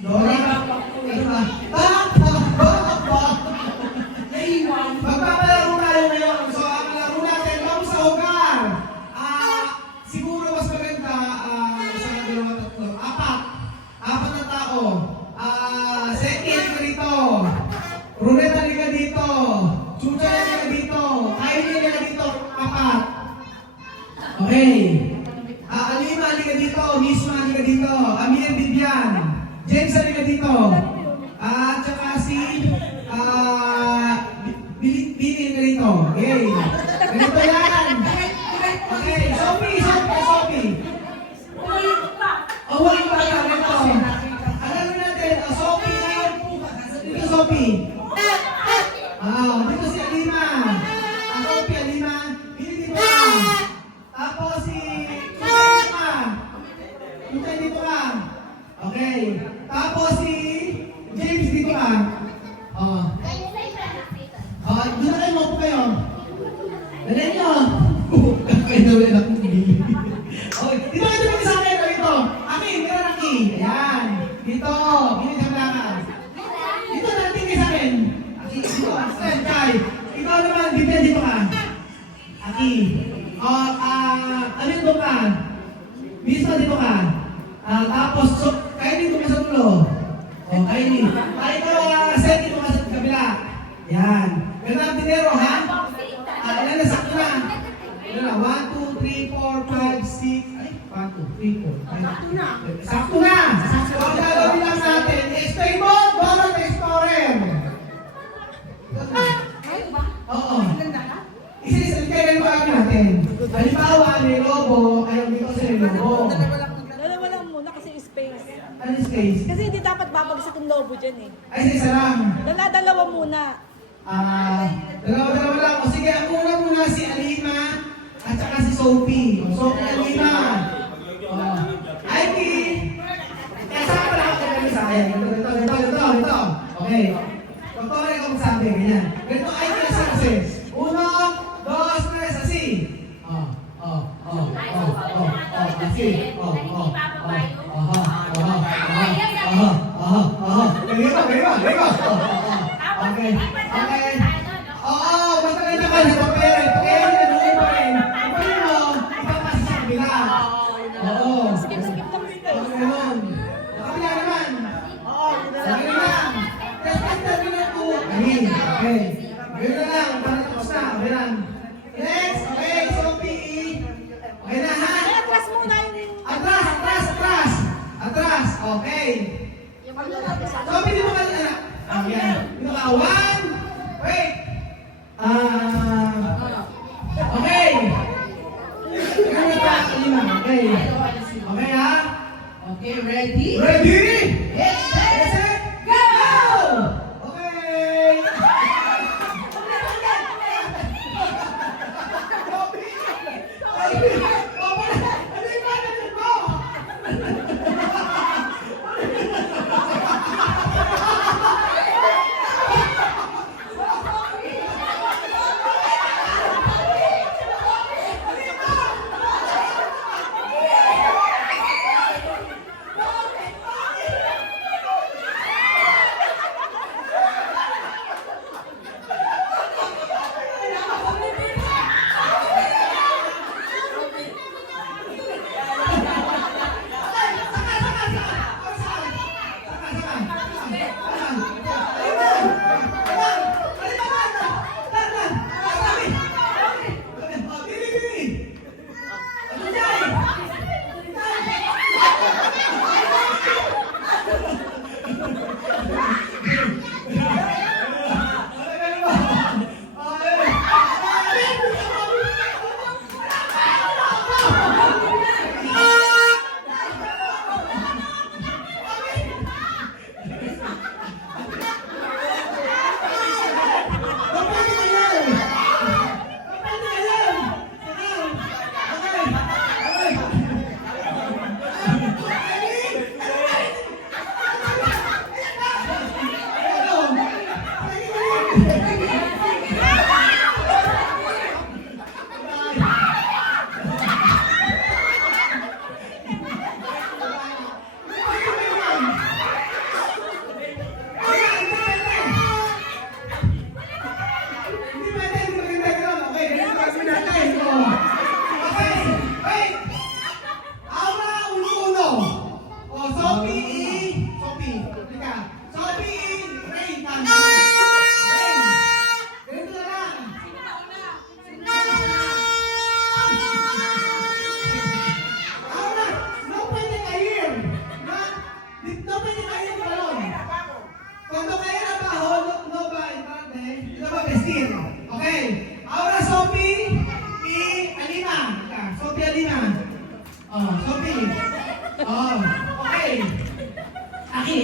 Dora. Magpapalaro tayo ngayon. So, ang laro natin, vamos sa hogar. Siguro mas maganda sa dalawa tatlo. Apat na tao. Seki, halika dito. Runet, halika dito. Chucha, halika dito. Kylie, halika dito. Apat. Okay. Alima, halika dito. Nisma, halika dito. Amir, Bibian. James, halika dito. At saka si Bili, halika dito. Okay. Ganito yan. Okay. Sophie. Wala pa ka. Ganito. Alam natin. Sophie. Dito, Sophie. Dito si Alima. Sophie, Alima. Bili dito ka. Tapos si Chuchay dito ka. Okay. Tapos si James dito ka. Doon na kayo, mapo kayo. Dali nyo. Kaya daw yan ako. Okay. Dito kayo naman sa akin. Dito. Aki, meron Aki. Ayan. Dito. Gini sa blankas. Dito na, tingin sa akin. Aki, dito. Stand, Kai. Ikaw naman, Bibia, dito ka. Aki. Alin doon ka? Misma dito ka. Tapos, kayo dito ka sa tulo. Kayo dito. Ikaw, set dito ka sa kabila. Yan. Ganda ang dinero, ha? Ilan na, sakto na. Ilan na? 1, 2, 3, 4, 5, 6. Ay, 1, 2, 3, 4, 5. Sakto na. Ang gagawin lang natin, explain mo, Donald Explorer. Oo. Isa-isa, kailan ba ang natin? Halimbawa, may lobo, ayaw dito sa lobo. Dalawa lang muna kasi space. Ano yung space? Kasi hindi dapat babagsak yung lobo dyan eh. Ay, isa lang. Dalawa muna. Dalawa lang. O sige, ang una muna si Alima at saka si Sophie. Sophie, Alima. Ivy. Kasama lang ako kami sa akin. Ganito. Okay. Pagpapalala ko magsabi, ganyan. Ganito, Ivy na sa kasi. 1, 2, 3, así. Así. Arriba. Okay. Basta kayo naman, ipapere na doon pa rin. Ipapere mo, ipapasa sa kabila. Skip lang dito. Ganun. Kabila naman. Sabi lang. Tapos sabi lang po. Okay. Ganun na lang, para tapos na. Okay lang. Next. Okay, Sophie. Okay na, ha? Ay, atras muna yung... Atras. Okay. Sophie, dito ka na. Ayan. Dito ka. 1. Wait. Okay. Ganun na pa. Okay. Okay, ha? Okay, ready? Ready? Yes, Set, go! Okay.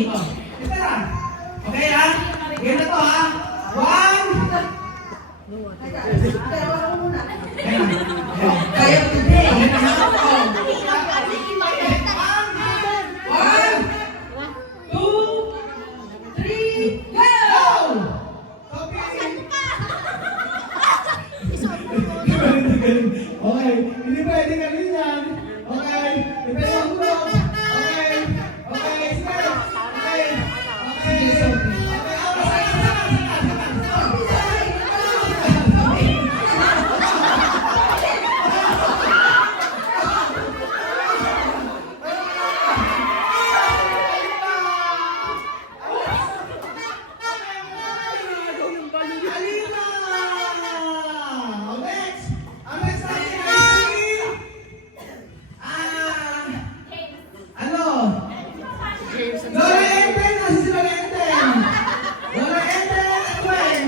Ito na. Okay ha? Game na to ha? 1. Kaya today. 1, 2, 3, go! Okay, hindi pwede ganyan. Okay, depende ang hulog. Okay, okay, sige. Okay, okay. Okay, Halika! Oh, next! Ang next natin ay si... Ano? Lola Enten! Nasa si Lola Enten? Lola Enten at Gwen!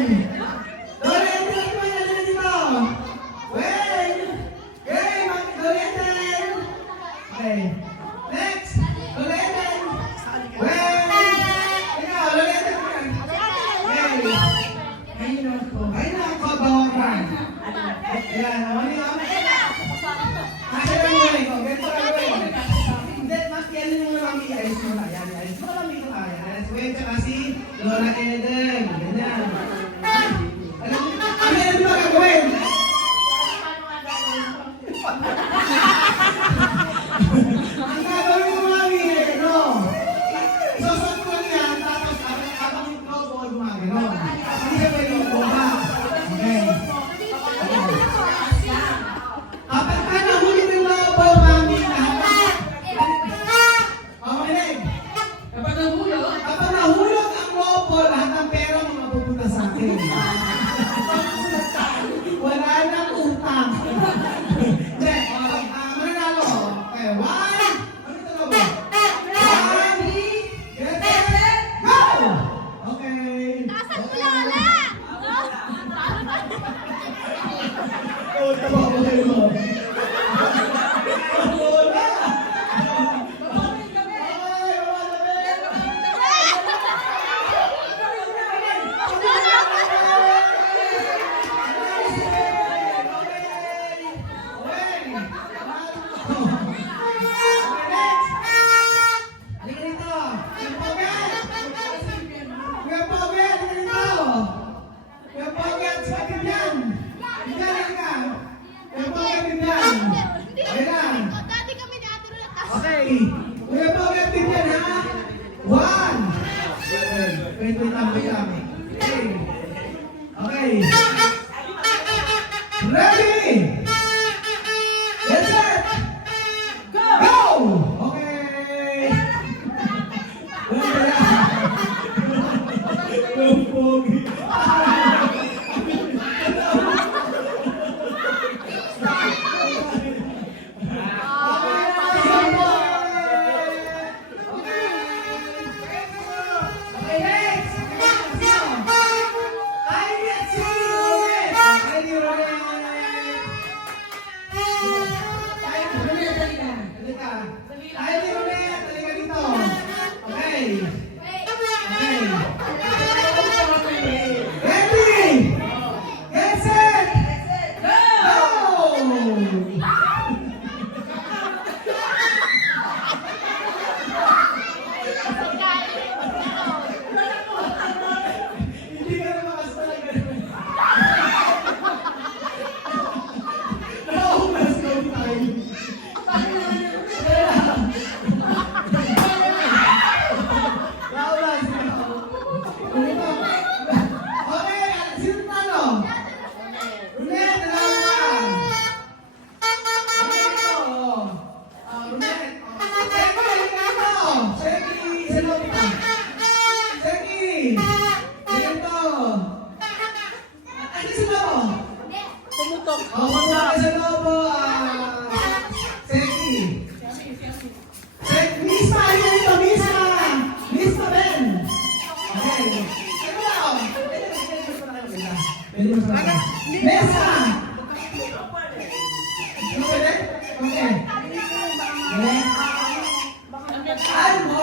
Lola Enten at Gwen! Nandito dito! Gwen! Hey! Lola Enten! Okay. Next! Lola Enten! Gwen! Ikaw, Lola Enten! Hey! Ayun ako. Ay na ang kabawaran. Ayan, mali ako. Kasi lang yung ko, ganito lang yung hindi, mas yan yung mami, ayos mo na. Yan, ayos mo mami ko tayo. Ayos mo yun, tsaka si Lola Eden. Ganyan. Ano yan ba gagawin? Ang gagawin mo mami, ano? Isosot ko lang yan, tapos habang yung lobo, gumagano. Hindi ka pwede yung bomba. Okay. Kapag ka nahuli ng lobo, mami, lahat. Makinig. Kapag nahulog, Kapag nahulog ang lobo, lahat ng pera mo mapupunta sa akin. Wala nang utang. Hindi, mananalo. Okay, 1. Ano ito lobo? 1, get set, go! Okay. Oh, tama ko kayo mo. Wala! Ay, wala. Okay. Kuya Poget, tingnan ha. 1. Wait lang. Okay. Ready? Get set! Go! Okay. Wala. Kuya Poget. Hindi ka na makasala ganun. Naumas ka tayo. Naumas ka. Okay, sino talo? Runet, dalawa ka. Okay, ito. Runet. Seki, sino kita? Seki. Ganito. Ano sa lobo? Pumutok. Wala sa lobo. Seki. Misma, ano ito? Misma. Misma, Ben. Okay. Ano ba? Pwede mo sa akin. Mesa. Ano pwede? Okay. Okay. Ano?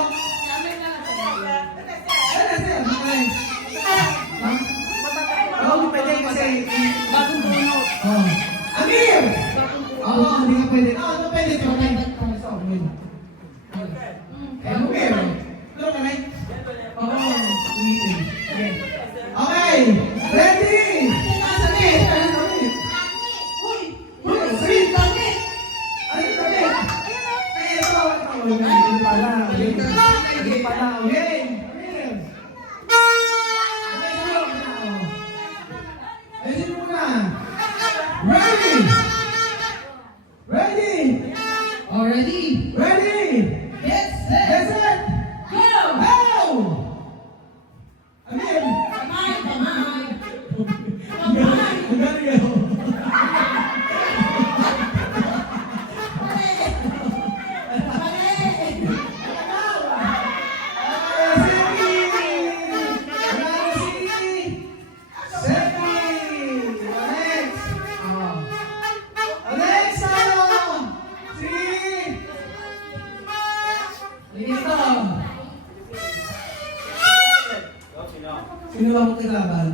Sino ba mo kailaban?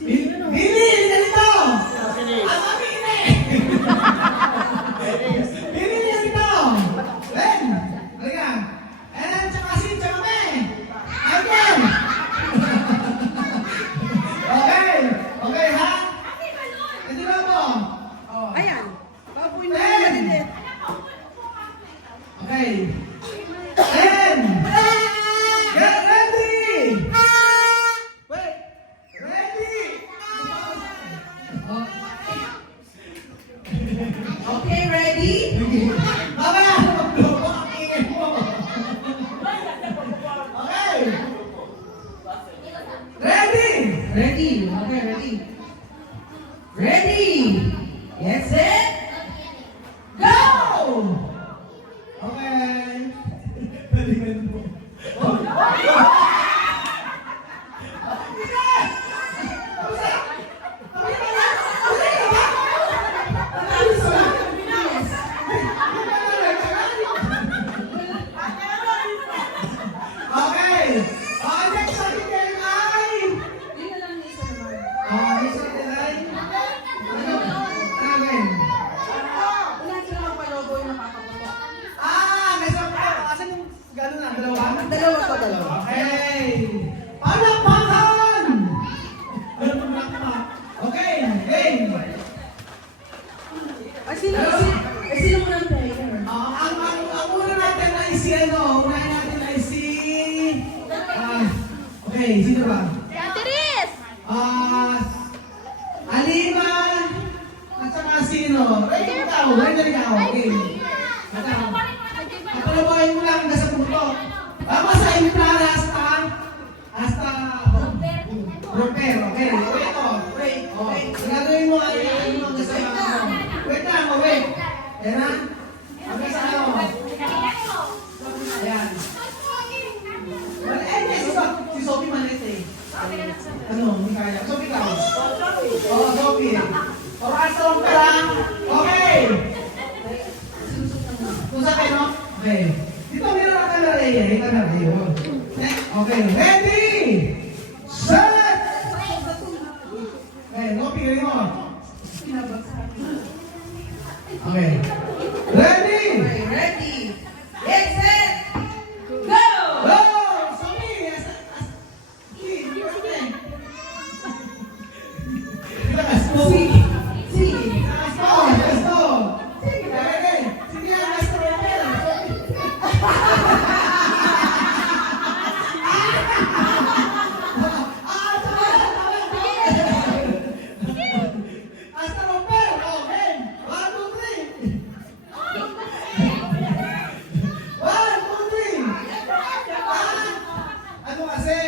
Billy! Billy! Dito! Ang kami ini! Billy! Dito! Ben! Halika! And tsaka si Chame! Michael! Okay! Okay, ha? Ito na po! Ayan. Baboy na Ben! maliliit. Okay. Ben! Get ready! Wait! Ready! Okay, ready? Mamaya! Magloko ang ingay mo! Okay! Ready! Ready. Okay, ready. Ready. Yes, set. Go! Okay. Galingan mo. Oh! Okay. Next natin din ay... Yun na lang yung isa naman. Next natin ay... Ano? Amen. Wala sila magpalogo yung nakakaputok. Next natin. Asan yung gano'n na? Dalawa? Dalawa po, dalawa. Okay. Palakpakan! Palakpak. Okay. Game. Sino mo nang player? Ang una natin ay si ano? Unahin natin ay si... okay, sino ba? Ate Riz! Alima at saka sino? Ready ikaw, ready ikaw. Okay. Palabahin mo lang nasa punto. Vamos a entrar hasta romper. Okay. Wait ito. Wait. Okay. Gagawin mo ay ano ang nasa wait lang, wait. Yan na. Okay sa ano? Ayan. Well, si Sophie malit eh. Ano, hindi kaya. Sophie ikaw. Sophie. Or hasta romper lang. Okay. Kung sa kayo, okay. Dito meron ang kamera eh. Kamera eh. Okay, ready! Set! Okay, no, pigirin mo. Okay. Ready! Okay, ready. Yes, set. Go! Go! Sophie! Sige. Sige. Ano kasi?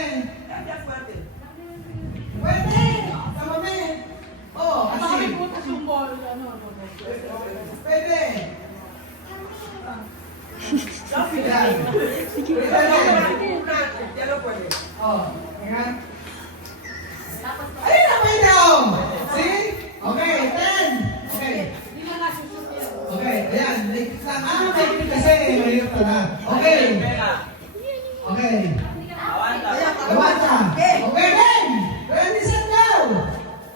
Pwede! Kamami! Oo, kasi. Pwede! Yan. Oh, ingat. Ayun na, pwede oh! See? Okay, 10. Okay. Okay, ayan. May kasi. Mahirap pala. Okay. Okay. Awanta. Okay, then. Ready, set, go!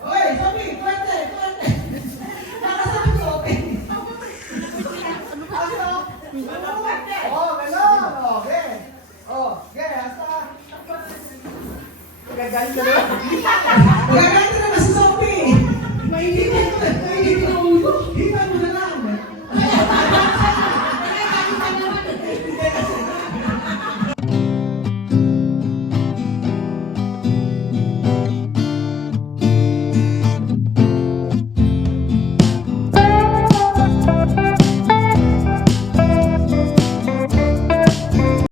Okay, Sophie, 20. Nakasabi ko, okay. Ano? Oh, gano'n. Okay. Oh, okay, hasta. Gaganda.